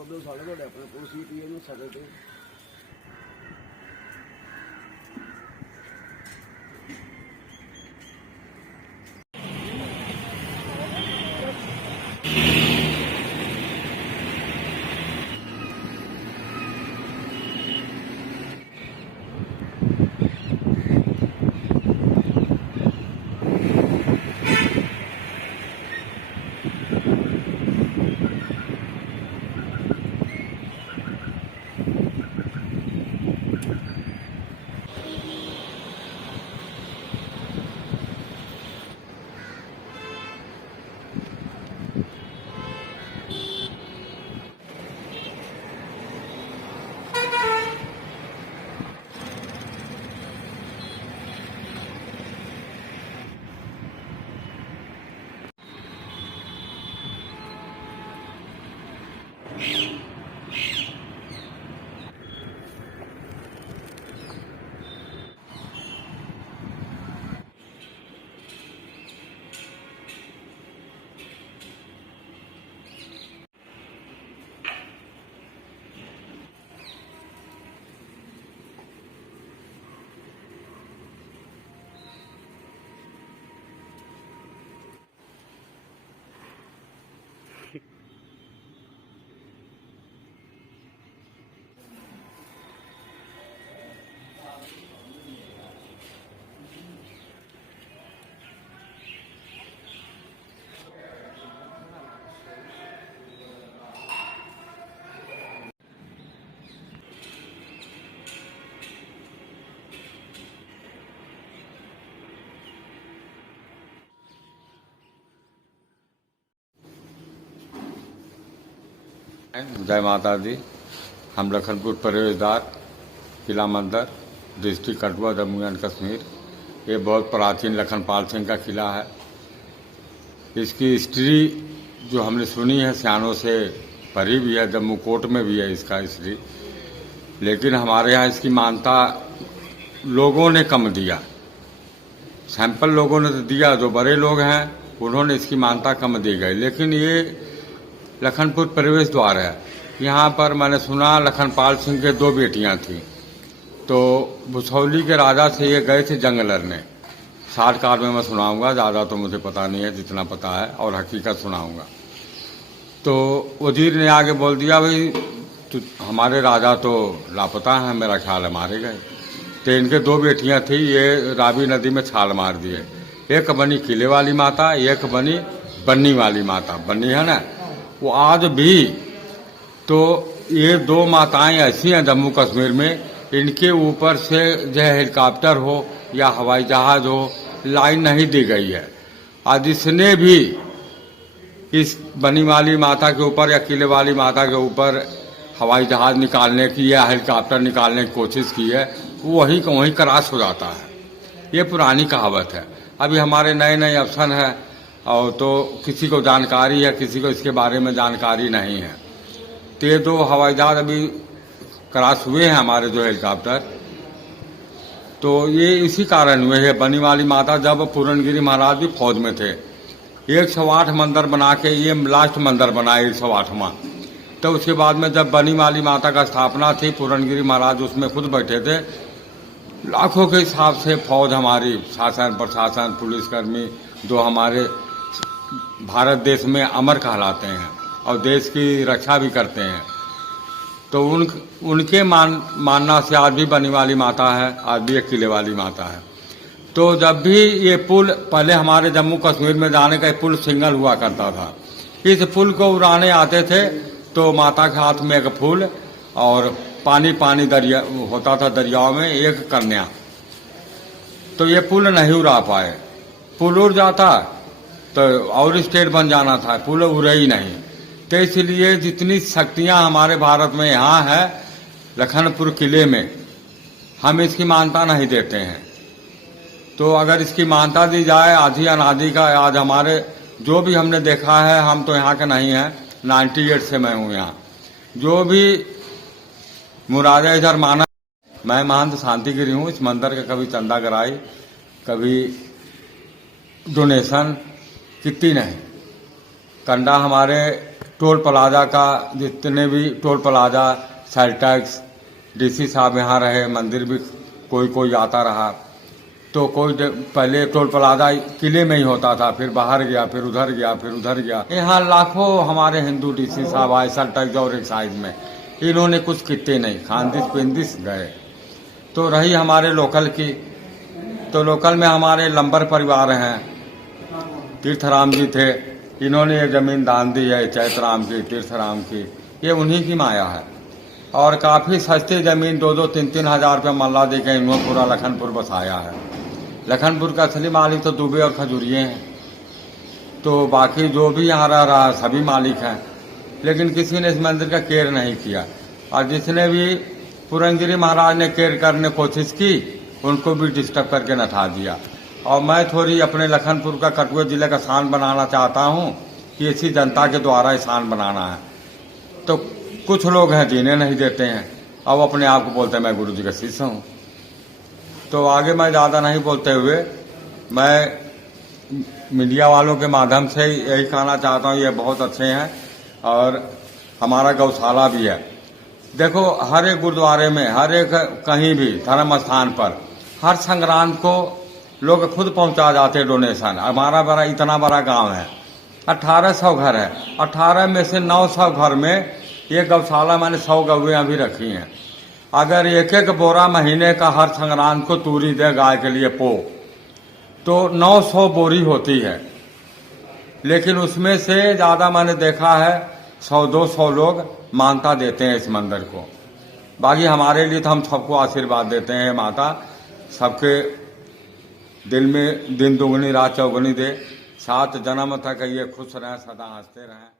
Problem solve हो अपने पूरी सीट में सकते जय माता दी। हम लखनपुर प्रवेशद्वार किला मंदिर डिस्ट्रिक्ट कठुआ जम्मू एंड कश्मीर। ये बहुत प्राचीन लखनपाल सिंह का किला है। इसकी हिस्ट्री जो हमने सुनी है सियानों से पढ़ी भी है, जम्मू कोर्ट में भी है इसका हिस्ट्री, लेकिन हमारे यहाँ इसकी मान्यता लोगों ने कम दिया। सैंपल लोगों ने तो दिया, जो बड़े लोग हैं उन्होंने इसकी मान्यता कम दी गई। लेकिन ये लखनपुर प्रवेश द्वार है। यहाँ पर मैंने सुना लखनपाल सिंह के 2 बेटियां थीं, तो भुसौली के राजा से ये गए थे जंग लड़ने। शार्टकट में मैं सुनाऊंगा, ज़्यादा तो मुझे पता नहीं है, जितना पता है और हकीकत सुनाऊंगा। तो वजीर ने आगे बोल दिया, भाई तो हमारे राजा तो लापता हैं, मेरा ख्याल है मारे गए। तो इनके 2 बेटियां थी, ये रावी नदी में छाल मार दिए। एक बनी किले वाली माता, एक बनी बन्नी वाली माता। बन्नी है ना, वो आज भी तो ये 2 माताएं ऐसी हैं जम्मू कश्मीर में, इनके ऊपर से जो हेलीकॉप्टर हो या हवाई जहाज हो, लाइन नहीं दी गई है। आज जिसने भी इस बनी वाली माता के ऊपर या किले वाली माता के ऊपर हवाई जहाज निकालने की या हेलीकॉप्टर निकालने की कोशिश की है, वो वहीं क्रैश हो जाता है। ये पुरानी कहावत है। अभी हमारे नए नए ऑप्शन है और तो किसी को जानकारी है, किसी को इसके बारे में जानकारी नहीं है। तो ये 2 हवाई जहाज अभी क्रैश हुए हैं हमारे जो हेलीकॉप्टर, तो ये इसी कारण हुए हैं। बनी वाली माता जब पूरनगिरी महाराज भी फौज में थे, 108 मंदिर बना के ये लास्ट मंदिर बना 108वां। तो उसके बाद में जब बनी वाली माता का स्थापना थी, पूरनगिरी महाराज उसमें खुद बैठे थे। लाखों के हिसाब से फौज हमारी, शासन प्रशासन पुलिसकर्मी जो हमारे भारत देश में अमर कहलाते हैं और देश की रक्षा भी करते हैं, तो उनके मानना से आज भी बनी वाली माता है, आज भी एक किले वाली माता है। तो जब भी ये पुल, पहले हमारे जम्मू कश्मीर में जाने का पुल सिंगल हुआ करता था, इस पुल को उड़ाने आते थे तो माता के हाथ में एक फूल और पानी पानी दरिया होता था, दरियाओं में एक कन्या। तो ये पुल नहीं उड़ा पाए। पुल उड़ जाता तो और स्टेट बन जाना था, पुल उड़े ही नहीं। तो इसलिए जितनी शक्तियां हमारे भारत में यहाँ है लखनपुर किले में, हम इसकी मान्यता नहीं देते हैं। तो अगर इसकी मान्यता दी जाए, आधी अनादि का आज हमारे जो भी हमने देखा है, हम तो यहाँ के नहीं हैं, 98 से मैं हूँ यहाँ। जो भी मुरादे इधर माना, मैं महंत शांतिगिरी हूँ। इस मंदिर का कभी चंदा कराई, कभी डोनेशन कितनी नहीं। कंडा हमारे टोल प्लाजा का जितने भी टोल प्लाजा, सेल्टैक्स, डीसी साहब यहाँ रहे, मंदिर भी कोई कोई आता रहा। तो कोई पहले टोल प्लाजा किले में ही होता था, फिर बाहर गया, फिर उधर गया, फिर उधर गया। यहाँ लाखों हमारे हिंदू डीसी साहब आए सेल्टैक्स और एक्साइज में, इन्होंने कुछ किते नहीं, खानदिश पिंदिश गए। तो रही हमारे लोकल की, तो लोकल में हमारे लंबर परिवार हैं, तीर्थराम जी थे, इन्होंने ये जमीन दान दी है, चैतराम की, तीर्थराम की, ये उन्हीं की माया है। और काफ़ी सस्ती ज़मीन 2-2, 3-3 हज़ार रुपये मल्ला दे के इन्होंने पूरा लखनपुर बसाया है। लखनपुर का असली मालिक तो दुबे और खजूरिये हैं, तो बाकी जो भी यहाँ रह रहा है सभी मालिक हैं, लेकिन किसी ने इस मंदिर का केयर नहीं किया। और जिसने भी पूरनगिरी महाराज ने केयर करने की कोशिश की, उनको भी डिस्टर्ब करके नठा दिया। और मैं थोड़ी अपने लखनपुर का, कठुआ जिले का शान बनाना चाहता हूँ कि इसी जनता के द्वारा शान बनाना है। तो कुछ लोग हैं जीने नहीं देते हैं, अब अपने आप को बोलते हैं मैं गुरु जी का शिष्य हूँ। तो आगे मैं ज़्यादा नहीं बोलते हुए, मैं मीडिया वालों के माध्यम से यही कहना चाहता हूँ, ये बहुत अच्छे हैं और हमारा गौशाला भी है। देखो, हर एक गुरुद्वारे में, हर एक कहीं भी धर्म स्थान पर हर संक्रांत को लोग खुद पहुंचा जाते डोनेशन। हमारा बड़ा इतना बड़ा गांव है, 1800 घर है, 18 में से 900 घर में ये गौशाला मैंने 100 गौएं भी रखी हैं। अगर एक एक बोरा महीने का हर संक्रांत को तूरी दे गाय के लिए तो 900 बोरी होती है। लेकिन उसमें से ज़्यादा मैंने देखा है 100-200 लोग मानता देते हैं इस मंदिर को। बाकी हमारे लिए तो हम सबको आशीर्वाद देते हैं, माता सबके दिल में दिन दुगनी रात चौगुनी दे, 7 जन्म तक ये खुश रहें, सदा हंसते रहें।